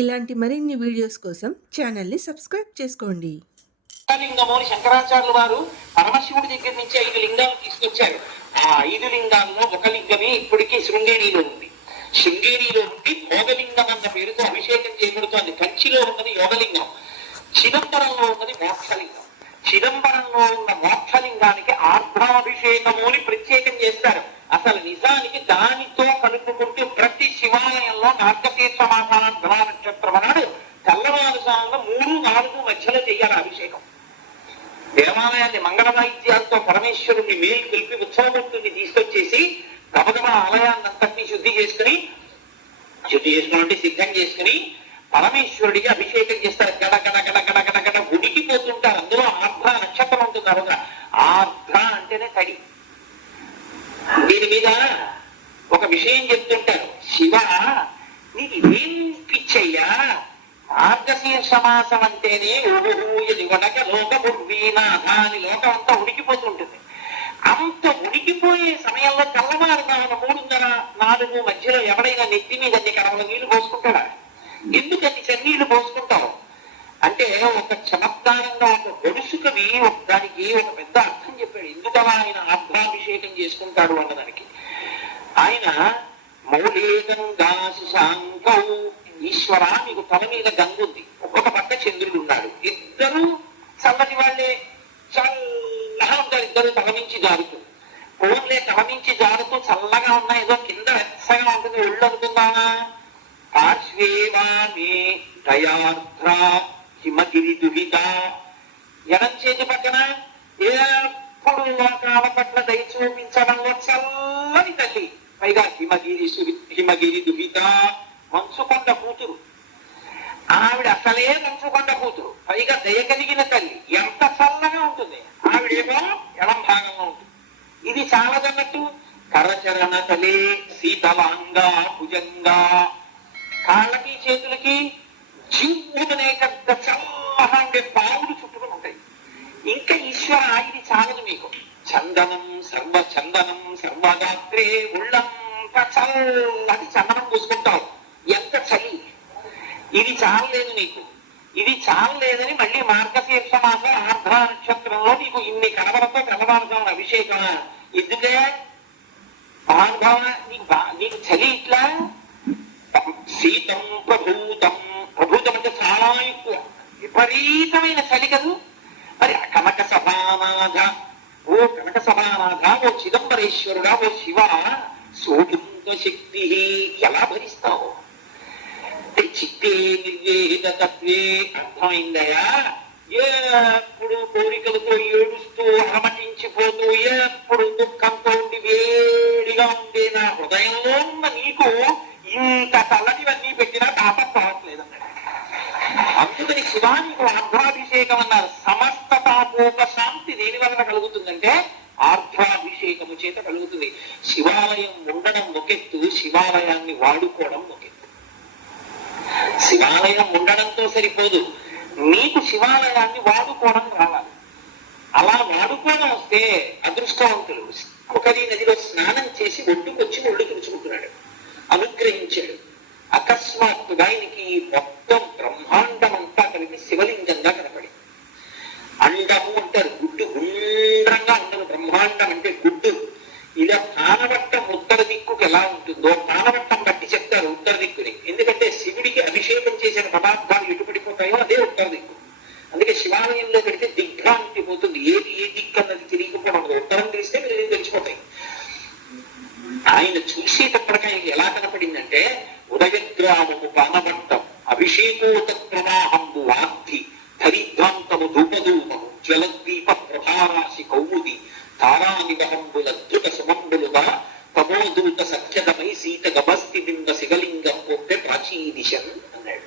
ఇలాంటి మరిన్ని వీడియోస్ కోసం ఛానల్‌ని సబ్స్క్రైబ్ చేసుకోండి. లింగము అని శంకరాచార్యులు వారు పరమశివుడి దగ్గర నుంచి 5 లింగాలు తీసుకొచ్చారు. ఆ 5 లింగాల్లో ఒక లింగమే ఇప్పటికీ శృంగేరిలో ఉంది. శృంగేరిలో ఉండి భోగలింగం అన్న పేరుతో అభిషేకం చేయబడుతోంది. కంచిలో ఉన్నది యోగలింగం, చిదంబరంలో ఉన్నది మోక్షలింగం. చిదంబరంలో ఉన్న మోక్షలింగానికి ఆర్ద్రాభిషేకము అని ప్రత్యేకం చేస్తారు. అసలు నిజానికి దానితో కలుపుకుంటూ ప్రతి శివాలయంలో మార్గశీర్ష మాసాన నక్షత్రం నాడు తెల్లవారుజామున 3, 4 మధ్యలో చెయ్యాలి అభిషేకం. దేవాలయాన్ని మంగళ వాయిద్యాలతో పరమేశ్వరుణ్ణి మేలు కలిపి ఉత్సవమూర్తుని తీసుకొచ్చేసి గబగబా ఆలయాన్ని అంతటినీ శుద్ధి చేసుకుని సిద్ధం చేసుకుని పరమేశ్వరుడికి అభిషేకం చేస్తారు. గడ గడ గడ గడ గడ గడ ఉడికిపోతుంటారు. అందులో ఆర్ద్ర నక్షత్రం ఉంటుంది. అవగా ఆర్ద్ర అంటేనే తడి. దీని మీద ఒక విషయం చెప్తుంటారు. శివ నీకు ఇదేం పిచ్చయ్యా, మార్గశీర్ష మాసం అంటేనే వడక లోక అని లోకం అంతా ఉడికిపోతుంటుంది. అంత ఉడికిపోయే సమయంలో తెల్లవారుజామున 3:30, 4 మధ్యలో ఎవడైనా నెత్తి మీద అన్ని కడవల నీళ్లు పోసుకుంటాడా? ఎందుకు అన్ని చన్నీళ్లు పోసుకుంటావు అంటే ఒక చమత్కారంగా ఒక గొడుసుకవి దానికి ఒక పెద్ద అర్థం చెప్పాడు. ఎందుకలా ఆయన ఆర్ద్రాభిషేకం చేసుకుంటాడు అన్నదానికి. ఆయన మౌలేగంగాశంకౌ ఈశ్వర నీకు తల మీద గంగుంది, ఒక పక్క చంద్రుడు ఉన్నాడు. ఇద్దరు చల్లటి వాళ్ళే, చల్లగా ఉంటారు. ఇద్దరు తల నుంచి జారుతుంది. ఫోన్లే తల నుంచి జారుతూ చల్లగా ఉన్నా ఏదో కింద వెచ్చగా ఉంటుంది ఒళ్ళు అనుకుందామా? పార్శ్వేవామే దయార్ద్ర హిమగిరి దుహిత. ఎడం చేతి పక్కన ఎప్పుడు లోకాల పట్ల దయ చూపించడంలో చల్లని తల్లి, పైగా హిమగిరి దుహిత మంచుకొండ కూతురు. ఆవిడ అసలే మంచుకొండ కూతురు, పైగా దయ కలిగిన తల్లి. ఎంత చల్లగా ఉంటుంది. ఆవిడేమో ఎడం భాగంలో ఉంటుంది. ఇది చాలదన్నట్టు కరచరణ తలే శీతలాంగా భుజంగా, కాళ్ళకి చేతులకి జీవుడనే పెద్ద చల్లగా ఉండే పావులు చుట్టుకుని ఉంటాయి. ఇంకా ఈశ్వర ఇది చాలదు మీకు. చందనం సర్వగాత్రే, ఉళ్ళంతా చల్లటి చందనం పూసుకుంటావు. ఎంత చలి. ఇది చాలలేదు నీకు. ఇది చాలలేదని మళ్ళీ మార్గశీర్ష మాసం ఆర్ద్ర నక్షత్రంలో నీకు ఇన్ని కడవలతో తెల్లవారుజామున అభిషేకం. ఎందుకే మహానుభావ, నీకు చలి ఇట్లా. శీతం ప్రభూతం అంటే చాలా ఎక్కువ, విపరీతమైన చలి కదూ. మరి కనక సభానాథ, ఓ కనక సభానాథ, ఓ చిదంబరేశ్వరుడా, ఓ శివ, సోజుంత శక్తి ఎలా భరిస్తావు? చిత్తే నిర్వేద తత్వే. అర్థమైందయా? ఎప్పుడు కోరికలతో ఏడుస్తూ అలమటించిపోతూ ఎప్పుడు దుఃఖంతో ఉండి వేడిగా ఉండే నా హృదయంలో ఉన్న నీకు ఇంత చల్లనివన్నీ పెట్టినా తాపత్రవట్లేదన్నాడు. అందుకని శివానికి ఆర్ద్రాభిషేకం అన్నారు. సమస్త తాపోపశాంతి దేని వలన కలుగుతుందంటే ఆర్ద్రాభిషేకము చేత కలుగుతుంది. శివాలయం ఉండడం ఒకెత్తు, శివాలయాన్ని వాడుకోవడం ఒకెత్తు. శివాలయం ఉండడంతో సరిపోదు, నీకు శివాలయాన్ని వాడుకోవడం రావాలి. అలా వాడుకోవడం వస్తే అదృష్టవంతులు. ఒకరి నదిలో స్నానం చేసి ఒడ్డుకొచ్చి ఒళ్ళు తుడుచుకుంటున్నాడు, అనుగ్రహించాడు. అకస్మాత్తుగా ఆయనకి మొత్తం బ్రహ్మాండం అంతా కలిపి శివలింగంగా కనపడింది. అండము అంటారు, గుడ్డు గుండ్రంగా ఉండదు. బ్రహ్మాండం అంటే గుడ్డు. ఇలా పానవట్టం ఉత్తర దిక్కుకు ఎలా ఉంటుందో పానవట్టం బట్టి చెప్తారు ఉత్తర దిక్కుని. ఎందుకంటే శివుడికి అభిషేకం చేసిన పదార్థాలు ఎటు పడిపోతాయో అదే ఉత్తర దిక్కు. అందుకే శివాలయంలో పెడితే దిగ్భ్రాంతి పోతుంది. ఏది ఏ దిక్కు అన్నది తెలియకపోవడం. ఉత్తరం తెలిస్తే మీరు తెలిసిపోతాయి. ఆయన చూసేటప్పటికి ఆయనకి ఎలా కనపడిందంటే ఉదయగ్రామము పానవట్టం అభిషేకోతప్రవాహంబు వాద్ధి ధరిద్వాంతము ధూపధూపము జలద్వీప ప్రభారాశి కౌముది తారానివహంబులద్భుత సుమంబులుగా తమోదూత సఖ్యతమై సీత గభస్తి బింబ శివలింగం పోతే ప్రాచీదిశం అన్నాడు.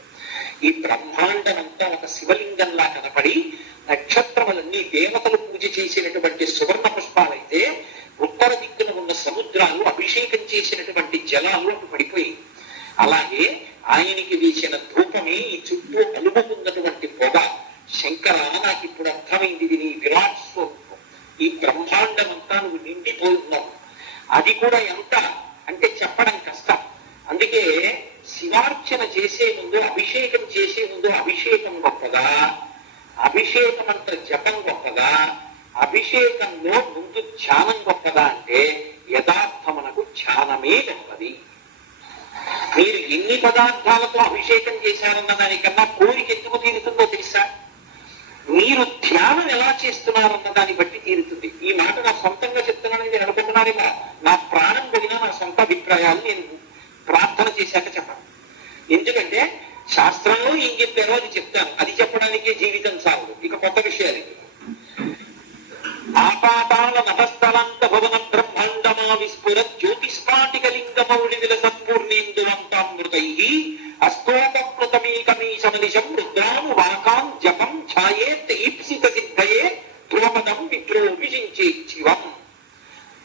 ఈ బ్రహ్మాండమంతా ఒక శివలింగంలా కనపడి నక్షత్రములన్నీ దేవతలు పూజ చేసినటువంటి సువర్ణ పుష్పాలైతే ఉత్తర దిక్కున ఉన్న సముద్రాలు అభిషేకం చేసినటువంటి జలాలు అటు పడిపోయి. అలాగే ఆయనకి వీసిన ధూపమే ఈ చుట్టూ అలుముకున్నటువంటి పొగ. శంకర, నాకు ఇప్పుడు అర్థమైంది, ఇది నీ విరాట్ స్వరూపం. ఈ బ్రహ్మాండం అంతా నువ్వు నిండిపోతున్నావు. అది కూడా ఎంత అంటే చెప్పడం కష్టం. అందుకే శివార్చన అర్చన చేసే ముందు, అభిషేకం చేసే ముందు అభిషేకం గొప్పగా, అభిషేకం అంత జపం గొప్పగా, అభిషేకంలో ముందు ధ్యానం గొప్పదా అంటే యథార్థమునకు ధ్యానమే గొప్పది. మీరు ఎన్ని పదార్థాలతో అభిషేకం చేశారన్న దానికన్నా కోరిక ఎందుకు తీరుతుందో తెలుసా? మీరు ధ్యానం ఎలా చేస్తున్నారన్న దాన్ని బట్టి తీరుతుంది. ఈ మాట నా సొంతంగా చెప్తున్నానని నేను అనుకుంటున్నాను. నా ప్రాణం పోయినా నా సొంత అభిప్రాయాలు నేను ప్రార్థన చేశాక చెప్పను. ఎందుకంటే శాస్త్రంలో ఏం చెప్పారో అది చెప్తాను. అది చెప్పడానికే జీవితం సాగు. ఇక కొత్త విషయాలు. ఆపాతాల నభస్థలంత భవన బ్రహ్మాండమా విస్ఫుర జ్యోతిస్ఫాటిక లింగమౌళి విలసత్పూర్ణేందువంతామృతై అస్తోపృతమీకమీశమనిశం రుద్రాను వాకాం జపం ఛాయేత్ ఈప్సిత సిద్ధయే ధ్రువపదం విద్రోభిషించే శివం.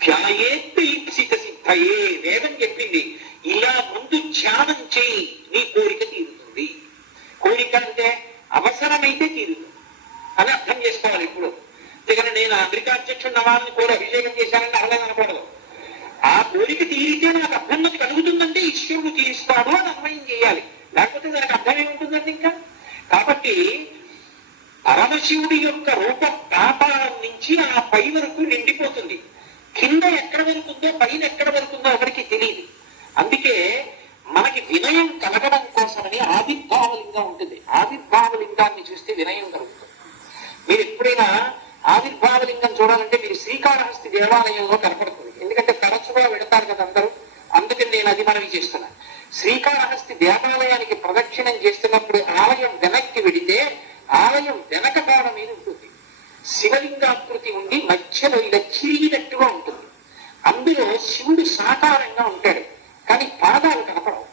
ధ్యాయేత్ ఈప్సిత సిద్ధయే వేదం చెప్పింది. ఇలా ముందు ధ్యానం చేయి, నీ కోరిక తీరుతుంది. కోరిక అంటే అవసరమైతే తీరుతుంది అని అర్థం చేసుకోవాలి. ఇప్పుడు అందుకని నేను అమెరికా అధ్యక్షుడు నవాలని కూడా అభిషేకం చేశానంటే అలాగే అనకూడదు. ఆ కోరిక తీరితే నాకు అభ్యున్నతి కలుగుతుందంటే ఈశ్వరుడు తీరుస్తాడు అని అన్వయం చేయాలి. లేకపోతే దానికి అర్థం ఏముంటుందండి ఇంకా. కాబట్టి పరమశివుడి యొక్క రూపం పాతాళం నుంచి ఆ పై వరకు నిండిపోతుంది. కింద ఎక్కడ వరకు ఉందో పైన ఎక్కడ వరకు ఉందో ఎవరికి తెలియదు. అందుకే మనకి వినయం కలగడం కోసమని ఆవిర్భావలింగం ఉంటుంది. ఆవిర్భావలింగాన్ని చూస్తే వినయం కలుగుతుంది. మీరు ఎప్పుడైనా ఆవిర్భావలింగం చూడాలంటే మీరు శ్రీకాళహస్తి దేవాలయంలో కనపడుతుంది. ఎందుకంటే తరచుగా వెడతారు కదా అందరూ. అందుకని నేను అది మనవి చేస్తున్నాను. శ్రీకాళహస్తి దేవాలయానికి ప్రదక్షిణం చేస్తున్నప్పుడు ఆలయం వెనక్కి వెడితే ఆలయం వెనక గోడ మీద ఉంటుంది. శివలింగాకృతి ఉండి మధ్యలో ఇలా చిరిగినట్టుగా ఉంటుంది. అందులో శివుడు సాకారంగా ఉంటాడు. కానీ పాదాలు కనపడవు.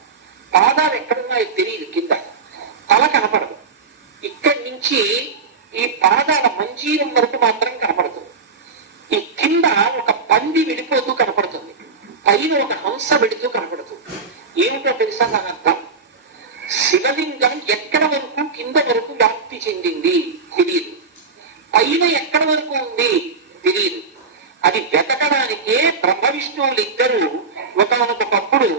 పాదాలు ఎక్కడున్నాయో తెలియదు. కింద తల కనపడదు. ఇక్కడి నుంచి ఈ పాదాల మంజీరం వరకు మాత్రం కనపడుతుంది. ఈ కింద ఒక పంది విడిపోతూ కనపడుతుంది. పైన ఒక హంస విడుతూ కనపడుతుంది. ఏమిటో తెలుసా దాని అర్థం? శివలింగం ఎక్కడ వరకు కింద వరకు వ్యాప్తి చెందింది తెలియదు. పైన ఎక్కడ వరకు ఉంది తెలియదు. అది వెతకడానికే బ్రహ్మ విష్ణువులు ఇద్దరు ఒకనొకప్పుడు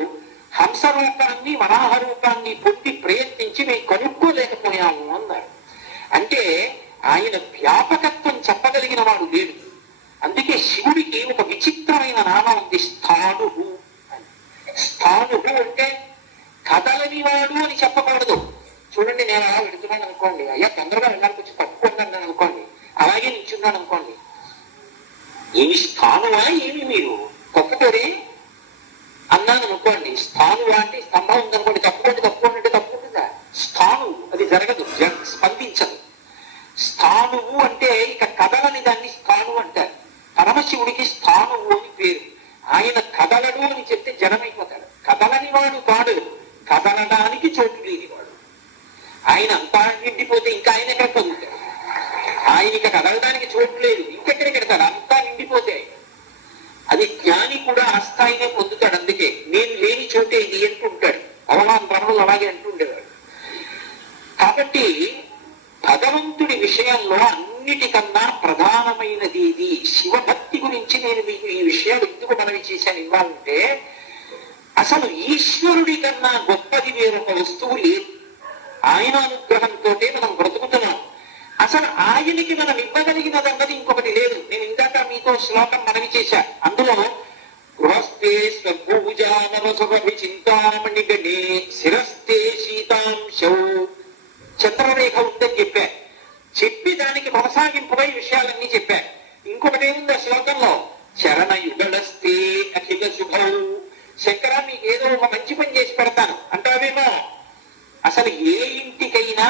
హంస రూపాన్ని వరాహ రూపాన్ని పొంది ప్రయత్నించి మేము కనుక్కోలేకపోయాము అన్నారు. అంటే ఆయన వ్యాపకత్వం చెప్పగలిగిన వాడు లేడు. అందుకే శివుడికి ఒక విచిత్రమైన నామం ఉంది, స్థాణువు అని. స్థాణువు అంటే కదలని వాడు అని చెప్పకూడదు. చూడండి, నేను అలా వెళుతున్నాను అనుకోండి, అయ్యా తొందరగా వెళ్ళడానికి వచ్చి తప్పుకున్నాను అనుకోండి, అలాగే నిల్చున్నాను అనుకోండి, ఏమి స్థానువా ఏమి మీరు తప్పుకోరే అన్నాను అనుకోండి. స్థానువా అంటే స్తంభం ఉందనుకోండి, తప్పుకోండి అంటే తప్పుకుంటుందా? స్థాను అది జరగదు, స్పందించదు. స్థానువు అంటే ఇక కదలని దాన్ని స్థాను అంటారు. పరమశివుడికి స్థానువు అని పేరు. ఆయన కదలడు అని చెప్తే జనమైపోతాడు. కదలని వాడు కాడు, కదలడానికి చోటు లేనివాడు. ఆయన అంతా నిండిపోతే ఇంకా ఆయన ఎక్కడ కదులుతాడు? ఆయనకి కదలడానికి చోటు లేదు, ఇంకెక్కడికి వెళ్తాడు? అంతా నిండిపోతే. అది జ్ఞాని కూడా ఆ స్థాయినే పొందుతాడు. అందుకే నేను లేని చోటే ఇది అంటుంటాడు. అవమాన బ్రహ్మలు అలాగే అంటుండేవాడు. కాబట్టి భగవంతుడి విషయంలో అన్నిటికన్నా ప్రధానమైనది ఇది. శివభక్తి గురించి నేను మీకు ఈ విషయాలు ఎందుకు మనవి చేశాను ఇవ్వాలంటే, అసలు ఈశ్వరుడి కన్నా గొప్పది వేరొక వస్తువు లేదు. ఆయన అనుగ్రహంతో మనం బ్రతుకుతున్నాం. అసలు ఆయనకి మనం ఇవ్వగలిగినదన్నది ఇంకొకటి లేదు. నేను ఇందాక మీతో శ్లోకం మనవి చేశా. అందులో గృహస్థే చింతామణి గణే శిరస్థే శీతాంశౌ చంద్రరేఖ ఉందని చెప్పా. చెప్పి దానికి కొనసాగింపుపై విషయాలన్నీ చెప్పా. ఇంకొకటి ఏముంది ఆ శ్లోకంలో? చరణ యుగళస్తే అఖిల శుభౌ. శంకర మీకు ఏదో ఒక మంచి పని చేసి పెడతాను అంటావేమో. అసలు ఏ ఇంటికైనా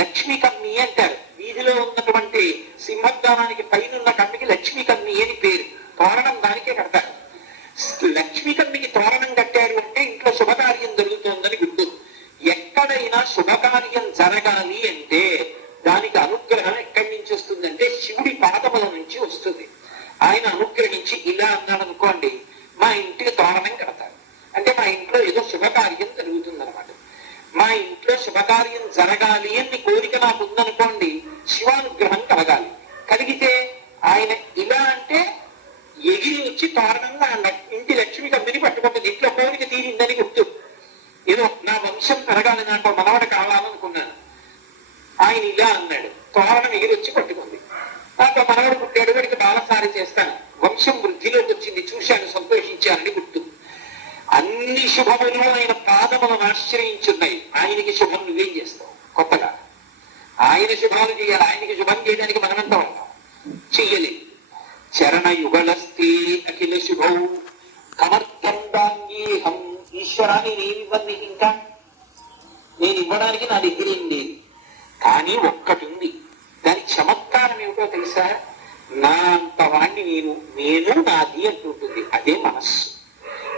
లక్ష్మీ కమ్మి అంటారు. వీధిలో ఉన్నటువంటి సింహద్వారానికి పైన కమ్మికి లక్ష్మీ కమ్మి అని పేరు. తోరణం దానికే కడతారు. లక్ష్మీ కమ్మికి తోరణం కట్టారు అంటే ఇంట్లో శుభకార్యం జరుగుతోందని గుర్తు. ఎక్కడైనా శుభకార్యం జరగాలి అంటే దానికి అనుగ్రహం ఎక్కడి నుంచి వస్తుందంటే శివుడి పాదముల నుంచి వస్తుంది. ఆయన అనుగ్రహించి ఇలా అన్నాడు అనుకోండి, మా ఇంటికి తోరణం కడతారు అంటే మా ఇంట్లో ఏదో శుభకార్యం జరుగుతుందన్నమాట. మా ఇంట్లో శుభకార్యం జరగాలి అని కోరిక నాకు ఉందనుకోండి, శివానుగ్రహం కలగాలి. కలిగితే ఆయన ఇలా అంటే ఎగిరి వచ్చి తోరణంగా ఇంటి లక్ష్మి కమ్మిని పట్టుకుంటుంది. ఇంట్లో కోరిక తీరిందని గుర్తు. ఏదో నా వంశం పెరగాలి, నాకు మనవడు కావాలనుకున్నాను. ఆయన ఇలా అన్నాడు, తోరణం ఎగిరొచ్చి పట్టుకుంది. నాకు మనవడు పుట్టాడు, వాడికి బాలసారి చేస్తాను, వంశం వృద్ధిలోకి వచ్చింది, చూశాను, సంతోషించానని గుర్తు. అన్ని శుభములు ఆయన పాదములను ఆశ్రయించున్నాయి. ఆయనకి శుభం నువ్వేం చేస్తావు? కొత్తగా ఆయన శుభాలు చేయాలి. ఆయనకి శుభం చేయడానికి మనమెంత ఉంటాం? చెయ్యలేదు. చరణ యుగళస్తే అఖిల శుభం కమర్థంగాంగేహం. ఈశ్వరా, నేనేమివ్వను ఇంకా, నేను ఇవ్వడానికి నా దగ్గర ఏం లేదు. కానీ ఒక్కటి ఉంది, దాని చమత్కారం ఏమిటో తెలుసా? నా అంత వాణ్ణి నేను నాది అంటుంటుంది. అదే మనస్సు.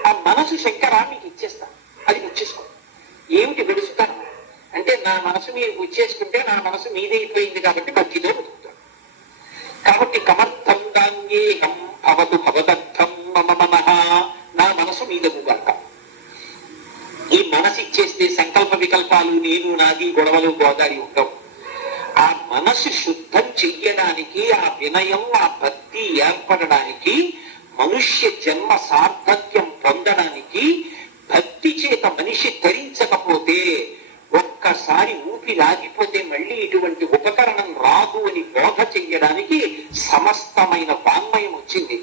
ఆ మనసు శంకరా మీకు ఇచ్చేస్తాను, అది పుచ్చేసుకో. ఏమిటి విడుస్తాను అంటే, నా మనసు మీరు పుచ్చేసుకుంటే నా మనసు మీదైపోయింది కాబట్టి భక్తితో బతుకుతాను. కాబట్టి కమర్థంగాంగేహం భవతు భవదర్థం మమ మనః. నా మనసు మీదగుగాక. ఈ మనసు ఇచ్చేస్తే సంకల్ప వికల్పాలు, నేను నాది, గొడవలు గోదారి ఉండవు. ఆ మనసు శుద్ధం చెయ్యడానికి, ఆ వినయం, ఆ భక్తి ఏర్పడడానికి, మనుష్య జన్మ సార్థక్యం పొందడానికి భక్తి చేత మనిషి ధరించకపోతే, ఒక్కసారి ఊపి రాగిపోతే మళ్ళీ ఇటువంటి ఉపకరణం రాదు అని బోధ చెయ్యడానికి సమస్తమైన వాంగ్మయం వచ్చింది.